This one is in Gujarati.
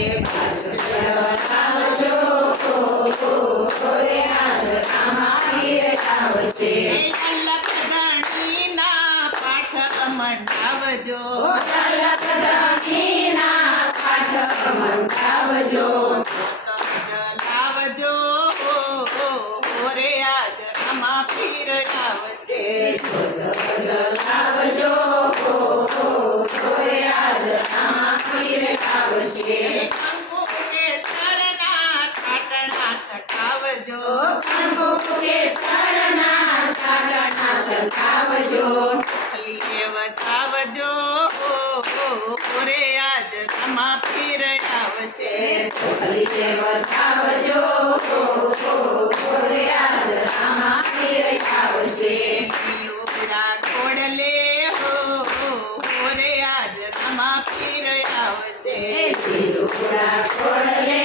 બાજો ચડાવજો રે આજ રામા પીર આવશે લખદણીના પાઠ મંડાવજો લખદણીના પાઠ મંડાવજો જલાવજો રે આજ રામા પીર આવશે જલાવજો રે આજ રામા પીર આવશે કંકુ કેસરના છાટણા છટાવજો કંકુ કેસરના છાટણા છટાવજો ખલીએ વધાવજો રે આજ રામા પીર આવશે ખલીએ વધાવજો રે આજ રામા પીર આવશે લુગડા છોડલે રે આજ રામા પીર આવશે લુગડા છોડલે